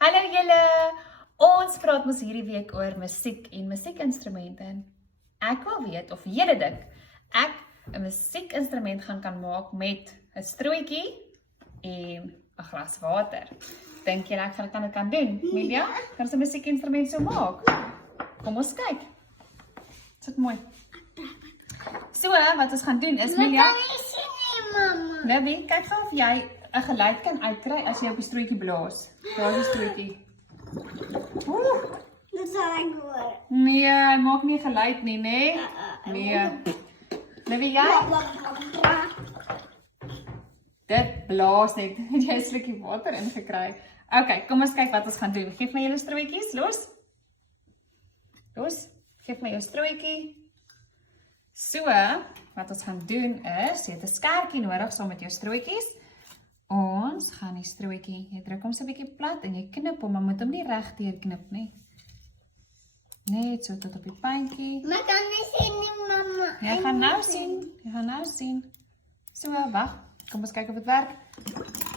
Hallo julle! Ons praat mos hierdie week oor musiek en musiekinstrumente. Ek wil weet of julle dink ek 'n musiekinstrument kan maak met 'n strooitjie en 'n glas water. Dink julle ek kan dit doen? Milia, kan ons 'n musiekinstrument so maak? Kom ons kyk. Sit mooi. So, wat ons gaan doen is Milia. Libby, kyk gou of jy 'n geluid kan uitkry as jy op die strootjie blaas. Daar is 'n strootjie. Dit sal ek hoor. Nee, maak nie geluid nie, né? Nee. Libby, jy? Dit blaas net. Jy het 'n slukkie water ingekry. Okay, kom ons kyk wat ons gaan doen. Geef my julle strootjies, los. Los. Geef my jou strootjie. So, wat ons gaan doen is, jy het 'n skerpie nodig saam met jou strootjies. Ons gaan die strootjie, jy druk hom so 'n bietjie plat en jy knip hom, maar moet hom nie reg deur knip nie. Net so tot op die puntjie. Maar kan nie sien nie, mamma. Jy gaan nou sien. Jy gaan nou sien. So, wag. Kom ons kyk of dit werk.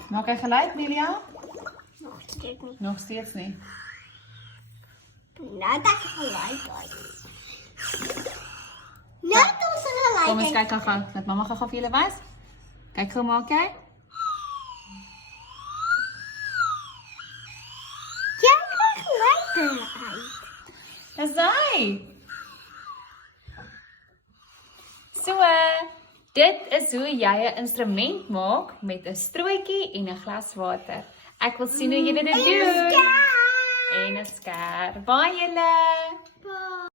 Maak hy geluid, Milia? Nog steeds nie. Nog steeds nie. Nou dat ek geluid uit. Nou het ons geluid. Kom ons kyk gou. Laat mamma gou vir julle wys. Kyk gou, maak jy? Jy kry geluid uit. Dis hy. So, dit is hoe jy 'n instrument maak met 'n strootjie en 'n glas water. Ek wil sien hoe julle dit doen. En 'n skêr. Baie julle.